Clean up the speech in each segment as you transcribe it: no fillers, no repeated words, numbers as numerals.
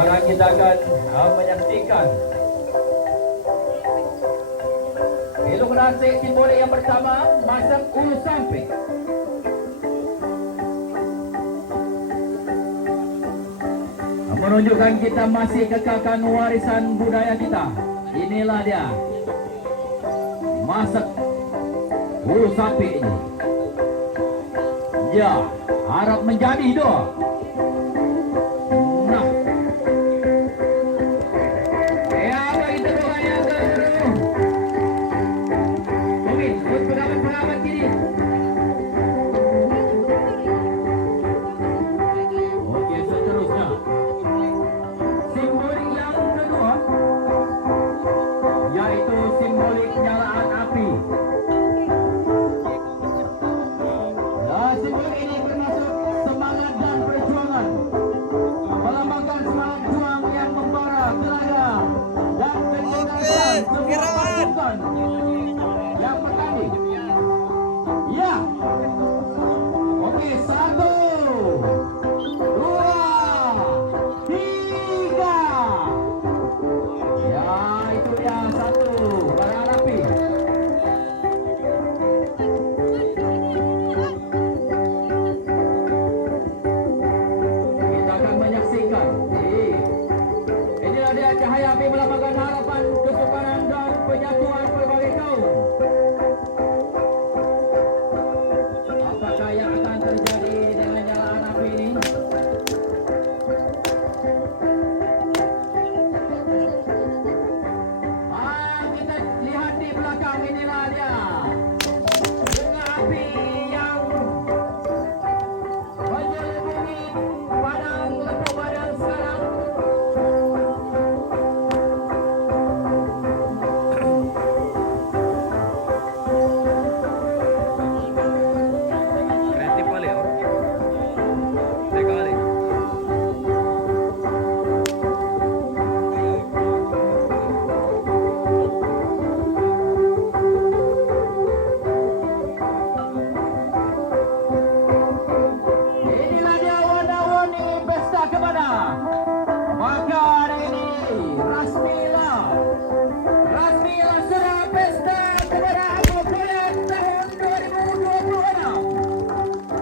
Sekarang kita akan menyaksikan ilustrasi simbolik yang pertama, masak ulu sampai. Menunjukkan kita masih kekalkan warisan budaya kita. Inilah dia, masak ulu sapi ini. Ya, harap menjadi doa. Nah, ya bagi doa yang kedua. Mungkin buat pengamat-pengamat ini. Oke, seterusnya. Simbolik yang kedua, yaitu simbolik penyalaan api. Nah, simbolik ini bermaksud semangat dan perjuangan, melambangkan semangat juang yang membara tenaga dan kecerdasan semua pasukan yang bertanding. Ya, oke, 1, 2, 3. Ya, itu dia 1, bara api. Kita akan menyaksikan. Inilah dia cahaya api melambangkan harapan, kesukaran dan penyatuan berbagai kaum. Apakah yang akan terjadi dengan jalan api ini? Kita lihat di belakang, inilah dia bunga api yang menyelimuti padang lepuk badan sekarang. Kreatif kali ya. Sekali. Inilah dia warna-warni pesta kepada. Maka hari ini rasmilah sudah pesta kepada Agropolen tahun 2026.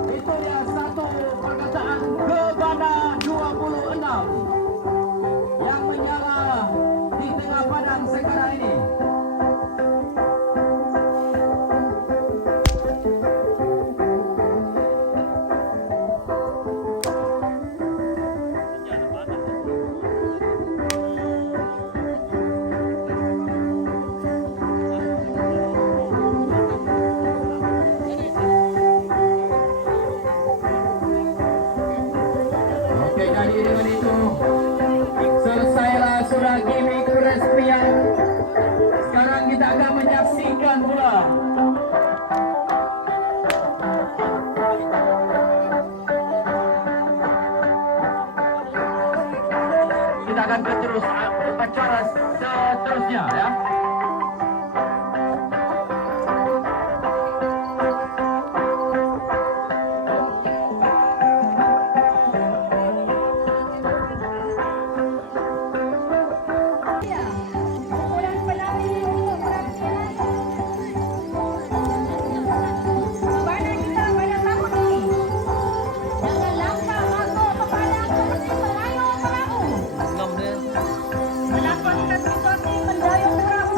Itu dia satu perkataan Kebana 26 yang menyala di tengah padang sekarang ini. Oke, jadi dengan itu selesailah sudah gimmick peresmian. Sekarang kita akan menyaksikan pula kita akan terus upacara seterusnya ya. Kepada kita pada tahun ini, jangan langkah masuk kepada seperti perahu-perahu, Enam dia. melakukan situasi mendayung perahu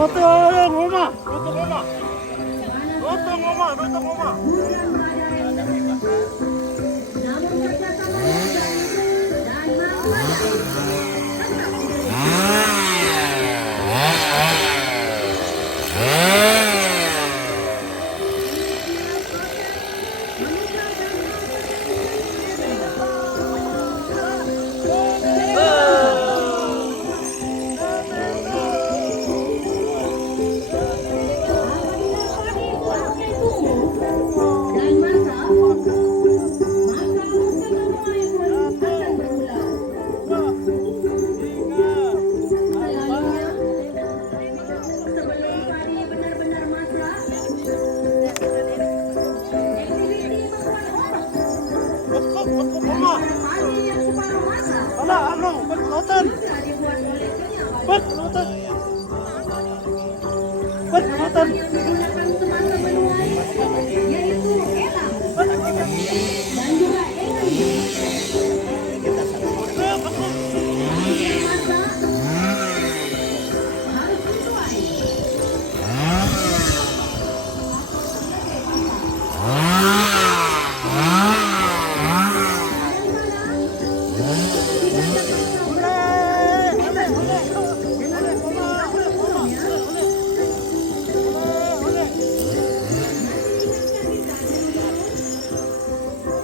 Lutong Uma. Lutong Uma. Lutong Uma. Lutong Uma. Namun kerjasama dan Pelutan. Pelutan. Pelutan. digunakan semasa menuai, yaitu elang dan juga elang. Masa harus sesuai.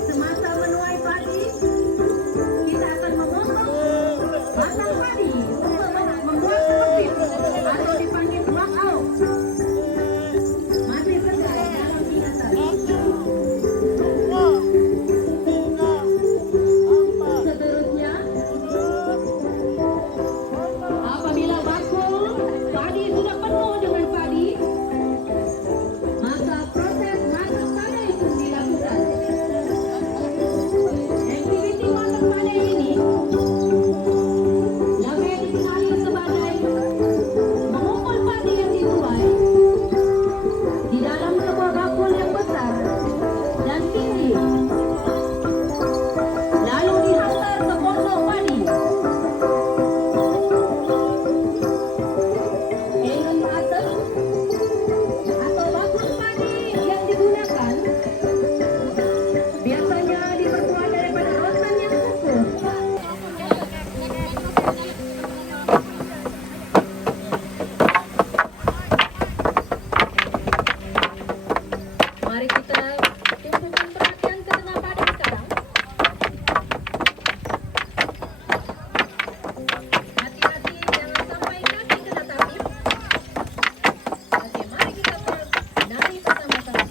Semasa menuai padi, kita akan memotong batang padi untuk membuat kepit atau dipanggil bakau. Masih berada dalam ingatan. Seterusnya, apabila bakul padi sudah penuh dengan padi, maka proses masak panen pun dilakukan. Aktiviti masak panen ini lebih dikenali sebagai mengumpul padi yang dituai di dalam sebuah bakul yang besar dan tinggi, lalu dihantar ke pondok padi. Elon masak atau bakul padi yang digunakan biasanya diperbuat daripada rotan yang kukuh. Mari kita tumpukan perhatian ke tengah padi sekarang. Hati-hati jangan sampai kaki kena tapis. Oke, mari kita dari bersama-sama.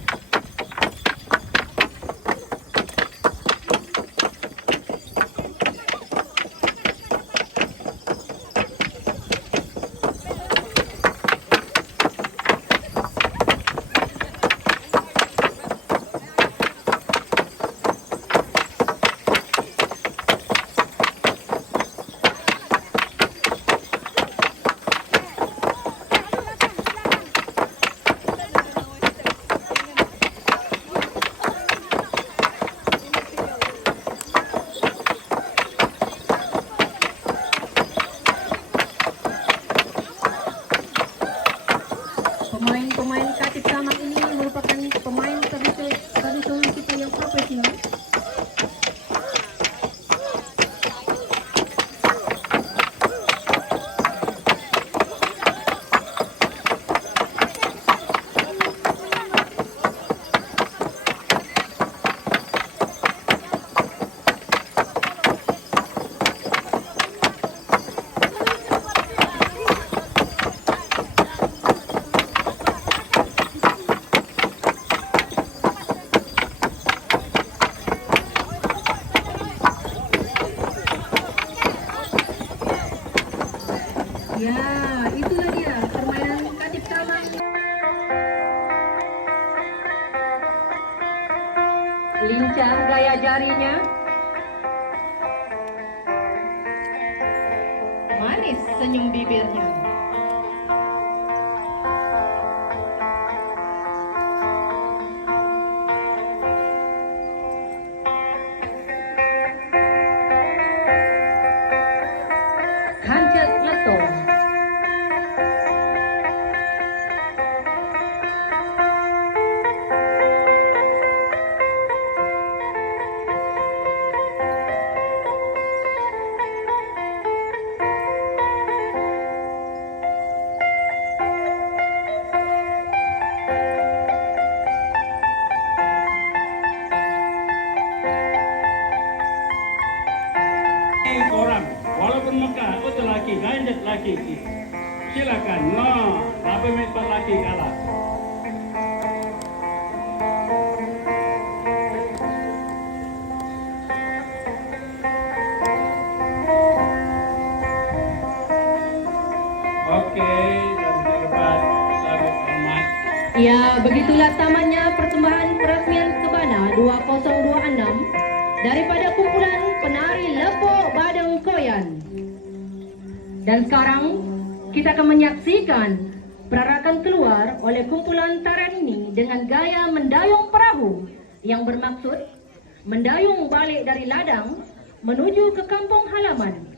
Pemain Katif Kamang ini merupakan pemain tradisional kita yang profesional. Ya, itulah dia permainan Katif Kamang. Lincah gaya jarinya, manis senyum bibirnya. Hancet letong. ganjat laki. Silakan. Nah, apa memang laki kalah. Oke, dan terdapat sahabat hormat. Ya, begitulah tamatnya persembahan peresmian Kebana 2026 daripada kumpulan penari Lepo Badeng Koyan. Dan sekarang kita akan menyaksikan perarakan keluar oleh kumpulan tarian ini dengan gaya mendayung perahu yang bermaksud mendayung balik dari ladang menuju ke kampung halaman.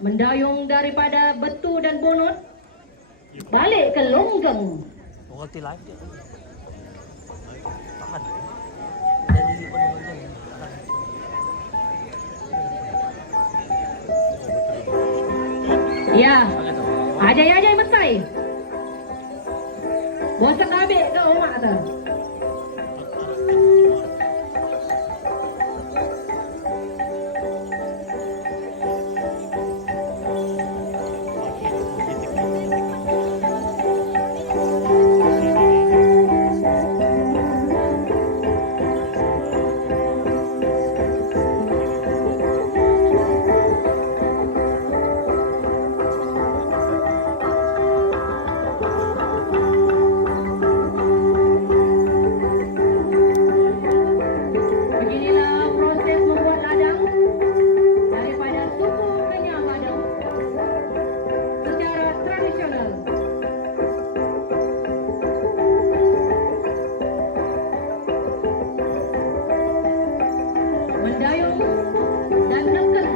Mendayung daripada Betu dan Bonot balik ke Longgeng. Pengerti live dia. Tahan. Jadi penuh Ya, ajai-ajai mesai. Bosak abik ke omak tu. Beginilah proses membuat ladang daripada suku Kenyah Badeng secara tradisional. Mendayung dan neken.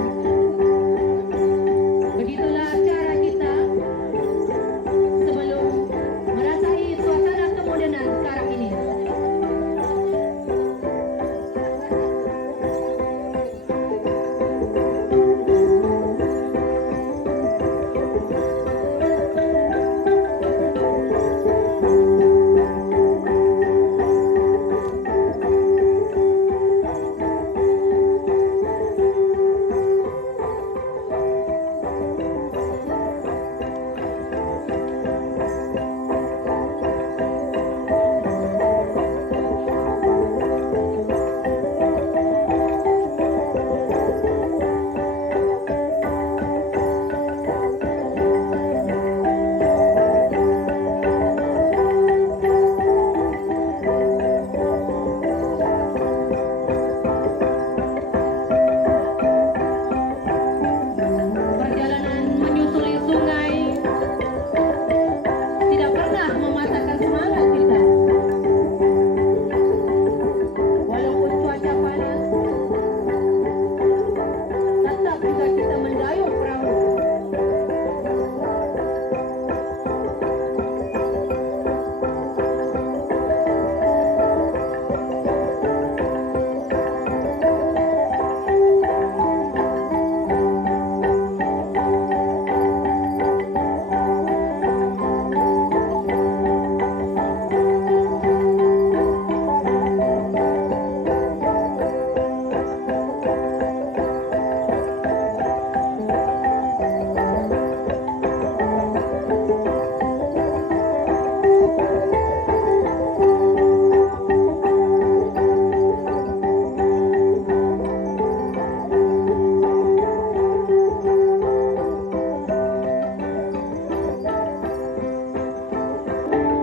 Begitulah cara kita sebelum merasai suasana kemodenan sekarang ini. Perjalanan menyusuri sungai tidak pernah mematahkan semangat kita. Walaupun cuaca panas, tetap juga kita mendayung perahu.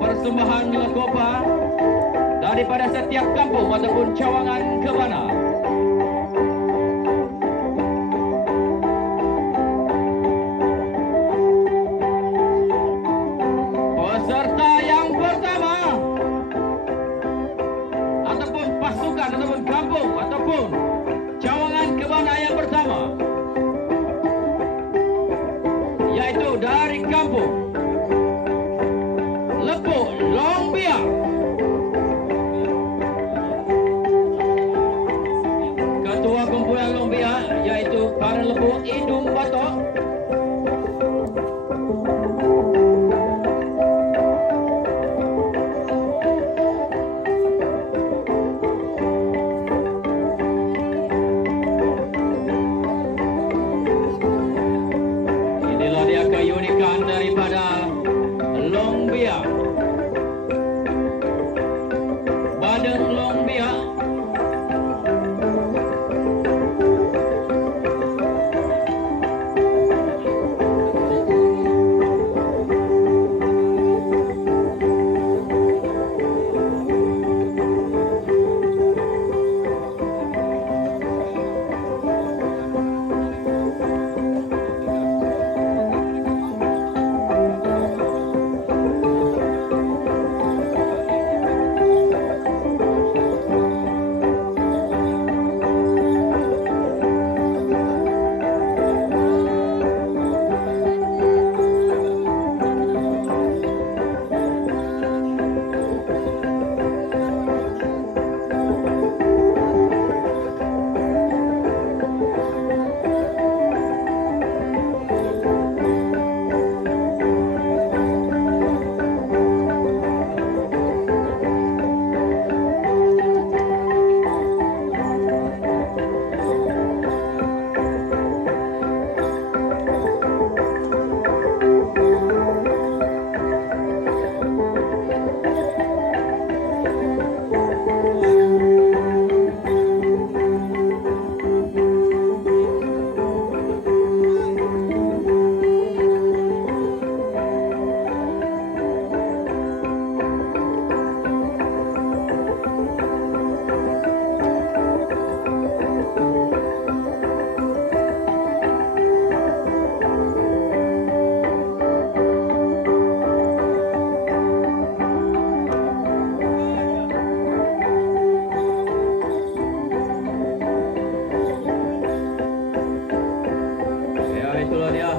Persembahan Lekopa daripada setiap kampung ataupun cawangan Kebana. Peserta yang pertama ataupun pasukan ataupun kampung ataupun cawangan Kebana yang pertama yaitu dari kampung Lepo Longbia. Ketua kumpulan Longbia yaitu Karen Lepo Idung Batok. itulah dia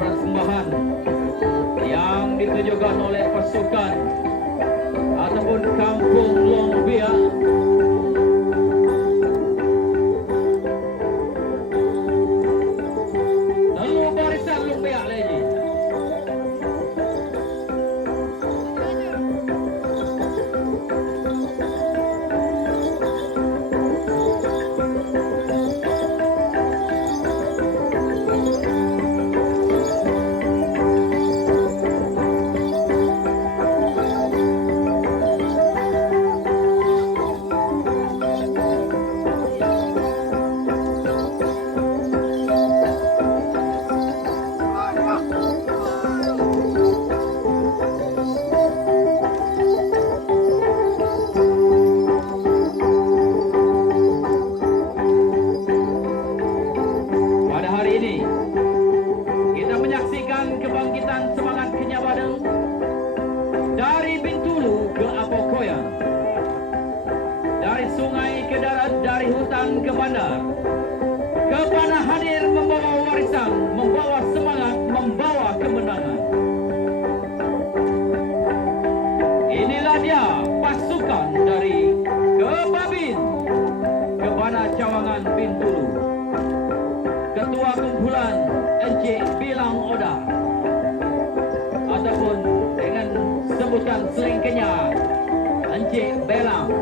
persembahan yang ditujukan oleh pasukan ataupun kampung Longbia. Lalu barisan Longbia lagi. Pada hari ini kita menyaksikan kebangkitan semangat Kenyabadeng dari Bintulu ke Apokoyan, dari sungai ke darat, dari hutan ke bandar. Kepana hadir membawa warisan, membawa semangat, membawa kemenangan. Inilah dia pasukan dari Kebabin, Kepana Cawangan Bintulu. Ketua kumpulan Encik Bilang Oda, ataupun dengan sebutan selingkahnya Encik Belang.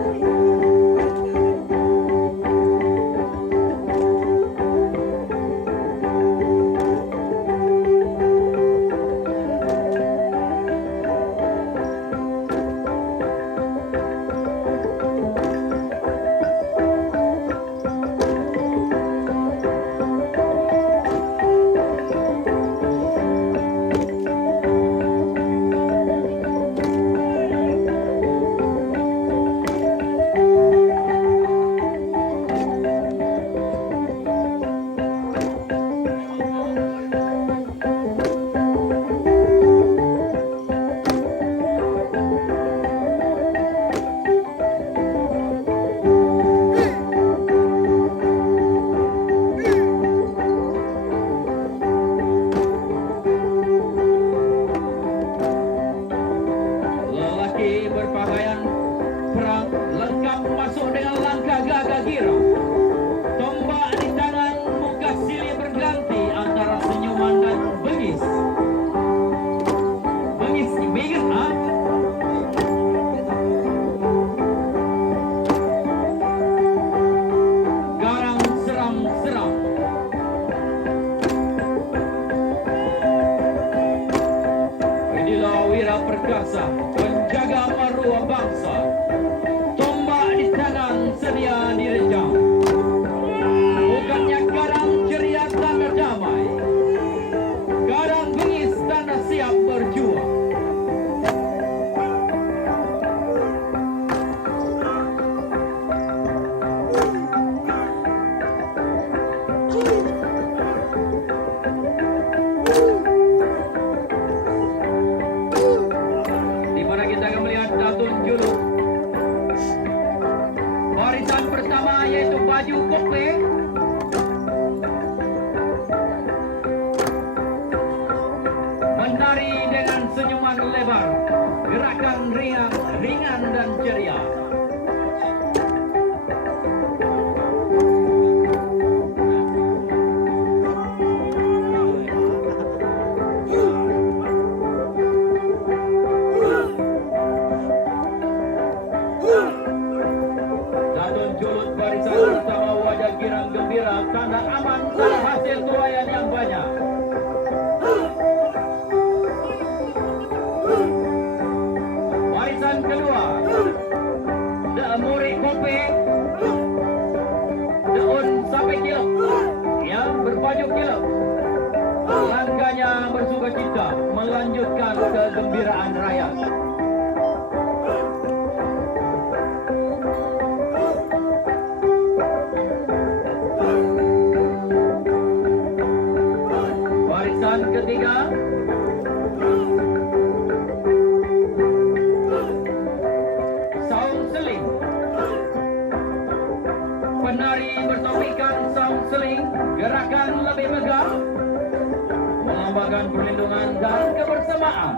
Lelaki berpakaian perang lengkap masuk dengan langkah gagah gira. Tombak di tangan, muka silih berganti antara senyuman dan bengis. Bengis bingit, ha? Garang seram-seram. Inilah wira perkasa, penjaga maruah bangsa. Tombak di tangan sedia direjam. Bukannya kadang ceria tanda damai, kadang bengis tanda siap berjuang. Di mana kita akan melihat Datuk Juluk. Barisan pertama yaitu baju kope. Menari dengan senyuman lebar, gerakan ringan dan ceria. Datuk Juluk barisan pertama wajah girang gembira, tanda aman pada hasil tuayan yang banyak. Barisan kedua, Muri Kope, daun sampai kilap, yang berbaju kilap. Langkahnya bersuka cita, melanjutkan kegembiraan rakyat. Barisan ketiga, saung seling. Penari bertopikan saung seling, gerakan yang lebih megah, melambangkan perlindungan dan kebersamaan.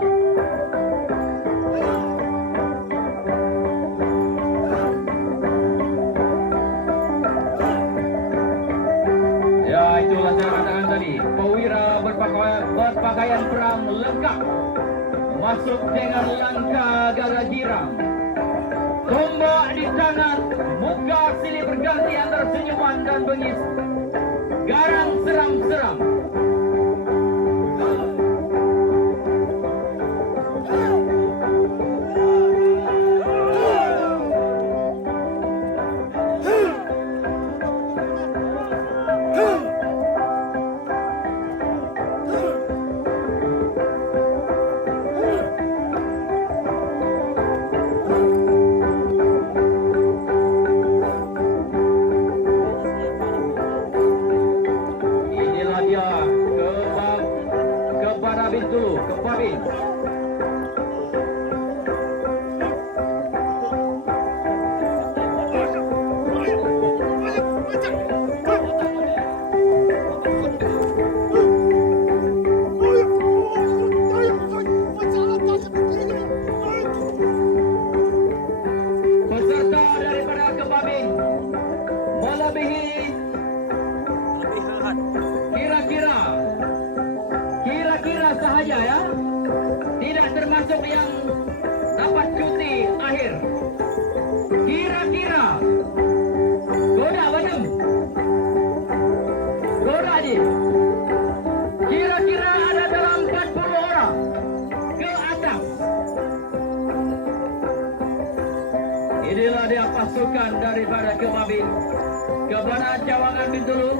Ya, itulah saya katakan tadi, perwira berpakaian perang lengkap masuk dengan langkah gagah girang. Tombak di tangan, muka silih berganti antara senyuman dan bengis. Garang seram-seram. Inilah dia ke Banabin dulu, ke Babin. Peserta daripada ke Babin melebihi Lebih herat. kira-kira sahaja ya, tidak termasuk yang dapat cuti akhir. Kira-kira goda badem, goda aja. Kira-kira ada dalam 40 orang ke atas. Inilah dia pasukan daripada Kebabin. Kebana Cawangan Bintulu.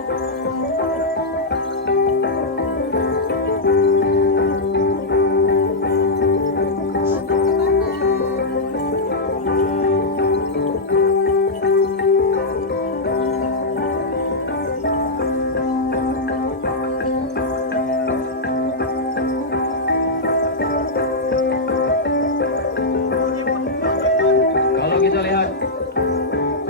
Kalau kita lihat,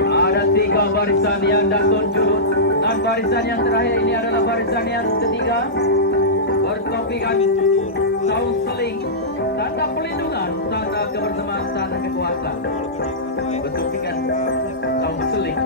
ada 3 barisan yang datun julut, dan barisan yang terakhir ini adalah barisan yang ketiga, bertopikan saung seling, tanda pelindungan, tanda kebersamaan, tanda kekuatan. Bertopikan saung seling.